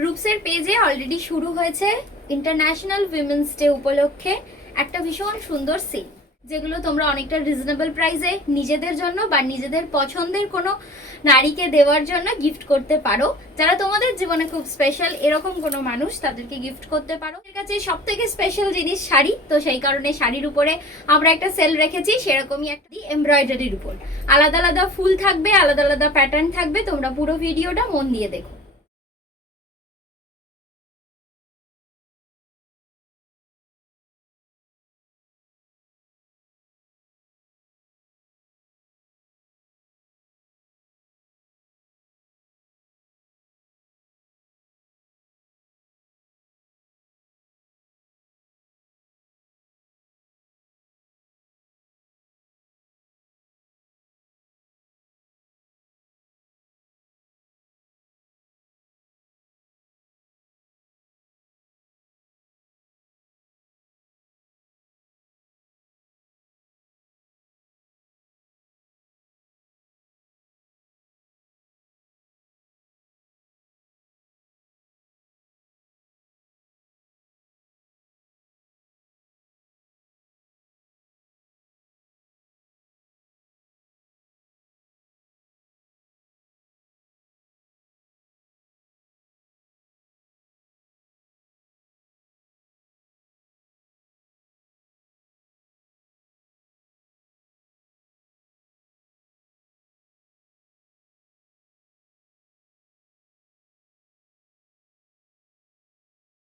রূপসের পেজে অলরেডি শুরু হয়েছে ইন্টারন্যাশনাল উইমেন্স ডে উপলক্ষে একটা ভীষণ সুন্দর সেল, যেগুলো তোমরা অনেকটা রিজনেবল প্রাইসে নিজেদের জন্য বা নিজেদের পছন্দের কোনো নারীকে দেওয়ার জন্য গিফট করতে পারো। যারা তোমাদের জীবনে খুব স্পেশাল এরকম কোনো মানুষ, তাদেরকে গিফট করতে পারো। এর কাছে সব থেকে স্পেশাল জিনিস শাড়ি, তো সেই কারণে শাড়ির উপরে আমরা একটা সেল রেখেছি, সেরকমই একটা এমব্রয়ডারির উপর আলাদা আলাদা ফুল থাকবে, আলাদা আলাদা প্যাটার্ন থাকবে। তোমরা পুরো ভিডিওটা মন দিয়ে দেখো।